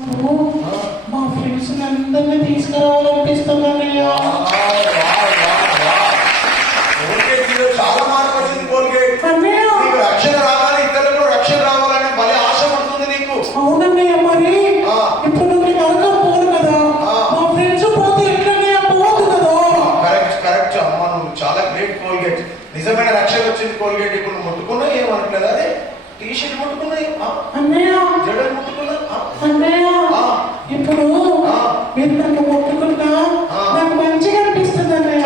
మా ఫ్రెండ్స్ అందరినీ తీసుకురావాలనిపిస్తుందన్నయ్యా. చాలా మార్పు వచ్చింది కోల్గేట్. నీకు రక్షణ రావాలి, ఇతరులకు రక్షణ రావాలనే భలే ఆశ పడుతుంది నీకు. అవునన్నయ్య, మరి ఇప్పుడు నేను నరకం పోను కదా, మా ఫ్రెండ్స్ పోతే ఎట్లన్నయ్య పోదు కదా. కరెక్ట్ కరెక్ట్ అమ్మా, నువ్వు చాలా గ్రేట్ కోల్గేట్. నిజమైన రక్షణ వచ్చింది కోల్గేట్. ఇప్పుడు నువ్వు ముట్టుకున్నా ఏమనట్లేదు, అదే టీషర్ట్ ముట్టుకున్నా అన్నయ్య, జడలు ముట్టుకున్నా అన్నయ్య, ఇప్పుడు మీరు నన్ను ముట్టుకున్నా నాకు మంచిగా అనిపిస్తుంది అన్నయ్య.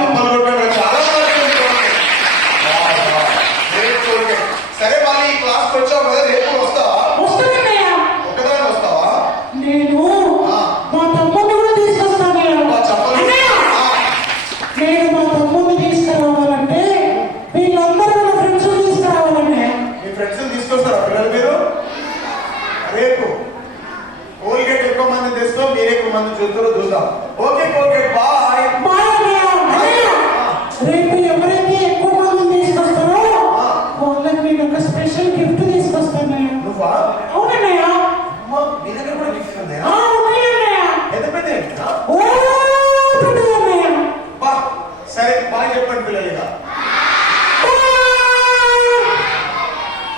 సరే మళ్ళీ ఈ క్లాస్కి వచ్చావు కదా, రేపు వస్తావా? వస్తానన్నయ్య. ఒకదాని వస్తావా? నేను మా తమ్ముడిని కూడా తీసుకొస్తానయ్య. నేను మా తమ్ముడిని తీసుకురావాలంటే వీళ్ళందరూ మన ఫ్రెండ్స్ తీసుకురావాలన్నయ్య. మీ ఫ్రెండ్స్ తీసుకొస్తారా పిల్లలు మీరు? రేపు కోల్గేట్ ఎక్కువ మంది తెస్తాం, మీరు ఎక్కువ మంది చూస్తారో చూద్దాం. Okay Colgate, bye. బాయ్ అన్నయ్య. అన్నయ్య, రేపు ఎవరైతే ఎక్కువ మందిని తీసుకొస్తారో వాళ్ళకి నేను ఒక స్పెషల్ గిఫ్ట్ తీసుకొస్తానయ్య. నువ్వా? అవునన్నయ్య. అమ్మా, మీ దగ్గర కూడా గిఫ్ట్ ఉంది? ఉన్నాయన్నయ్య. ఎంత పెద్ద? ఓ పెద్దదన్నయ్య. బా, సరే బాయ్ చెప్పండి పిల్లలు. ఇక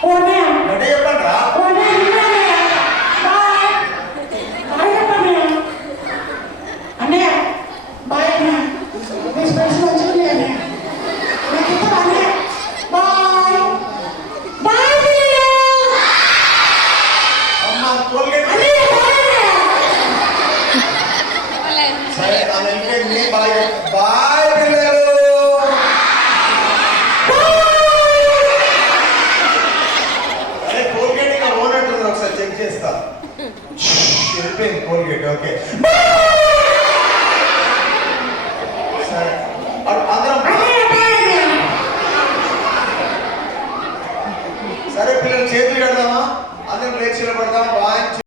ఓ అన్నయ్య. అంటే చెప్పండి రా. ఓ అన్నయ్య, ఉన్నానన్నయ్య. బాయ్. బాయ్ చెప్పన్నయ్య. అన్నయ్య, బాయ్ అన్నయ్య. మీ స్పెషల్ వచ్చింది అన్నయ్య. నాకు ఇస్తావా అన్నయ్య? బాయ్. బాయ్ అన్నయ్య. అమ్మా కోల్గేట్. అన్నయ్య, బాయ్ అన్నయ్య. సరే అలా ఇంకేంటి, బాయ్. బాయ్ పిల్లలు. అరే కోల్గేట్ ఇంకా ఓనట్టుంది, ఒకసారి చెక్ చేస్తా. వెళ్ళిపోయింది కోల్గేట్. ఓకే సరే అందరం. సరే పిల్లలు చేతులు కడదామా? అందరం లేచి నిలబడదాం. బాయ్.